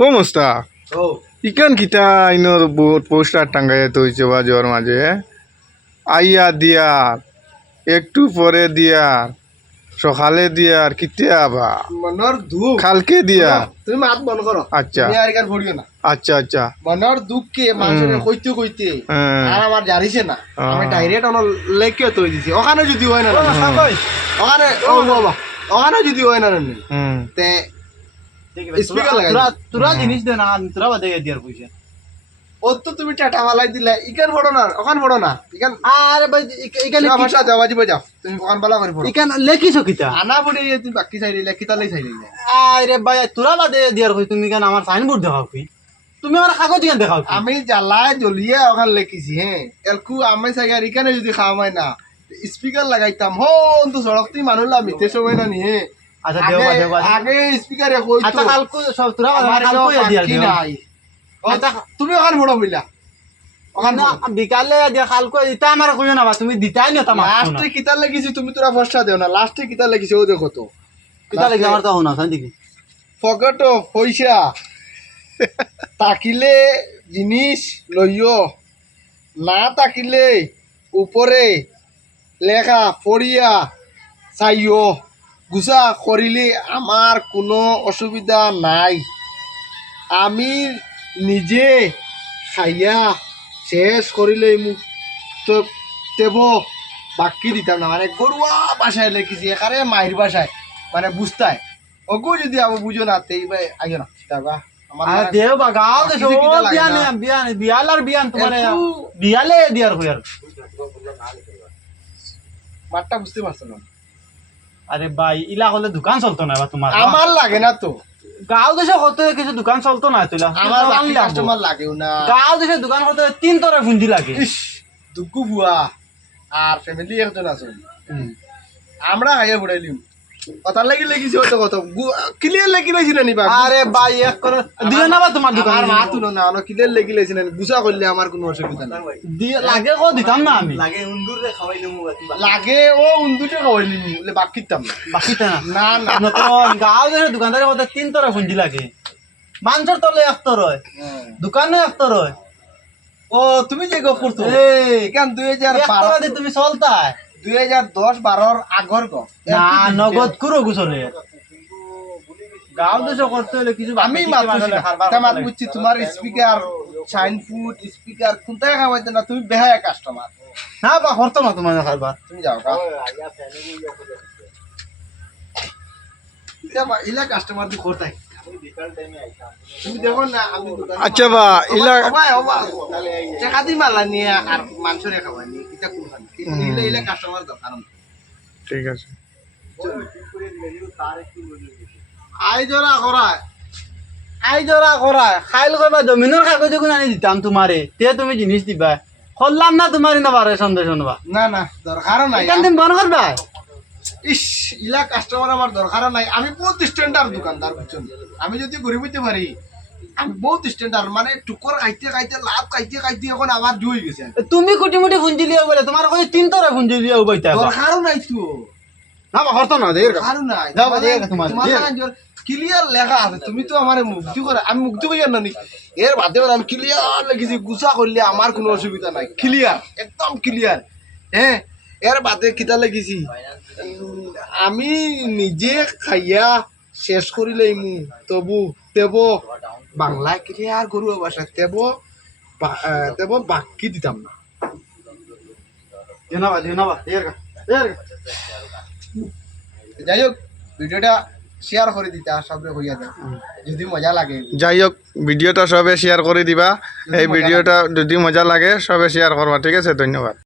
ও মোস্তাক ও ইকান কিতা ইনোর পোস্টার টাঙ্গাই তৈছে বাজর মাঝে আইয়া দিয়ার একটু পরে দিয়ার সকালে দিয়ার কিতে আবা মনের দুঃখ কালকে দিয়া তুমি মাত বন্ধ করো আচ্ছা তুমি আর এখান ভরিও না আচ্ছা আচ্ছা মনের দুঃখকে মানুষের কইতে কইতে হ্যাঁ। আর আমার জানিছে না আমি হ্যাঁ। ডাইরেক্ট অন লেখকে তৈ দিছি ওখানে যদি হয় না ওখানে ও বাবা ওখানে যদি হয় না হুম তে স্পিকার লাগাই তোরা জিনিস দে না তোরা বাদে দিয়ার পয়সা ও তো তুমি টাটা মালাই দিলে ইকান পড়ো না ওখান পড়ো না ইকান আরে ভাই এখানে ভাষা যাওয়া যাবে যাও তুমি ওখান বালা করে পড়ো এখানে লেখিছ কিতা আনা পড়ে তুমি বাকি চাই দিলে কিতা লাই চাই দিলে আরে ভাই তোরা বাদে দিয়ার কই তুমি কেন আমার সাইনবোর্ড দেখাও কি তুমি আমার কাগজ কেন দেখাও কি আমি জ্বালায় জ্বলিয়ে ওখান লেখিছি হ্যাঁ এলকু আমি চাই আর এখানে যদি খাওয়াই না স্পিকার লাগাইতাম হন তো সড়ক তুই মানুষ মিতে সময় না নিয়ে আচ্ছা দেওয়া দেওয়া আগে স্পিকারে কই আচ্ছা কালকে সব তোরা আমার কালকে দিয়ার কি দিও নাই তুমি ওখান বড় বইলা ওখান না বিকালে দিয়া কালকে ইতা আমার কইও না বা তুমি দিতাই না তামা লাস্টে কিতা লেগেছি তুমি তোরা ফসটা দেও না লাস্টে কিতা লেগেছি ও দেখো তো কিতা লাগি আমার তো হনা দেখি পকেট পয়সা তাকিলে জিনিস লইও না তাকিলে উপরে লেখা পড়িয়া চাইও গুছা করিলে আমার কোনো অসুবিধা নাই আমি নিজে খাইয়া শেষ করিলে মুখ তো দেব বাকি দিতাম না মানে গরুয়া বাসায় লেখিছি এখানে মায়ের বাসায় মানে বুঝতায় ওগো যদি আবার বুঝো না তেই ভাই আইও না তারপা আর দেও বা গাও দে কিছু কিতা লাগে বিয়ান না। বিয়ান বিয়ালার বিয়ান তোমার একটু- বিয়ালে দিয়ার কই আর মাঠটা বুঝতে পারছো না আরে ভাই ইলা হলে দোকান চলতো না বা তোমার আমার লাগে না তো গাঁও দেশে কত কিছু দোকান চলতো না তুলা আমার বাকি কাস্টমার লাগেও না গাঁও দেশে দোকান করতে তিন তরে ফুঞ্জি লাগে ইস দুঃখু বুয়া আর ফ্যামিলি একজন আছে আমরা হাইয়া ফুটাইলিম কথা লাগি লেগেছি হয়তো কত ক্লিয়ার লেগে লেগেছি না নিবা আরে ভাই এক করে দিও না বা তোমার দোকান আমার মা তুলো না অনেক ক্লিয়ার লেগে লেগেছি না বুঝা করলে আমার কোনো অসুবিধা নাই লাগে কো দিতাম না আমি লাগে ও উন্দুটে খাওয়াইলিম বলে বাকি দিতাম না বাকিটা না না নতুন গাঁও দেশে দোকানদারের মধ্যে তিন তরে ফুঞ্জি লাগে মানুষের তলে এক তর হয় দোকানে এক তর হয় ও তুমি যে গপ করছো এই এখান এক তরে দিয়ে তুমি চলতায় 2010-12 আগর গপ না নগদ কুরো গুছলে গাঁও দেশে করতে হলে কিছু আমি মাত বুঝছি তোমার স্পিকার শাইন ফুড স্পিকার কোনটাই খাওয়াইতে না তুমি বেহায়া কাস্টমার না বা করতো না তোমার খাবার তুমি যাও কা ইলা কাস্টমার দি করতাই তুমি দেখো না আমি দোকানে আচ্ছা বা ইলা টাকা দি মালা নিয়ে আর মাংস রে খাওয়া নিয়ে কিটা কোন খান ইলা ইলা কাস্টমার দরকার ঠিক আছে আই জরা করা আই জরা করা খাইল কইবা জমিনের কাগজ গুণ আনি দিতাম তোমারে তে তুমি জিনিস দিবা করলাম না তোমার না বারে সন্দেহ শুনবা না না দরকার নাই এখান তুমি বন করবা ইস ইলা কাস্টমার আমার দরকার নাই আমি বহুত স্ট্যান্ডার্ড দোকানদার বুঝছেন আমি যদি গরিব হইতে পারি আমি বহুত স্ট্যান্ডার্ড মানে টুকর খাইতে খাইতে লাভ খাইতে খাইতে এখন আমার জুই গেছে তুমি কুটি মুটি ফুঞ্জি লিও বলে তোমার কই তিন তরে ফুঞ্জি লিও বইতা দরকার নাই তো না বা করতো না দেখ দরকার নাই দাও বা দেখ তোমার ক্লিয়ার লেখা আছে তুমি তো আমার মুক্তি করে আমি মুক্তি করি না নি এর বাদে আমি ক্লিয়ার লিখেছি গুছা করলে আমার কোনো অসুবিধা নাই ক্লিয়ার একদম ক্লিয়ার হ্যাঁ এর বাদে কিতা লিখেছি আমি নিজে খাইয়া শেষ করিলে তবু তেব বাংলা ক্লিয়ার গরু ভাষা তেব বাকি দিতাম না দিনাবা দিনাবা দেখ যাই হোক ভিডিওটা শেয়ার করে দিতা সবরে হইয়া যায় যদি মজা লাগে যাই হোক ভিডিওটা সবে শেয়ার করে দিবা এই ভিডিওটা যদি মজা লাগে সবে শেয়ার করবা ঠিক আছে ধন্যবাদ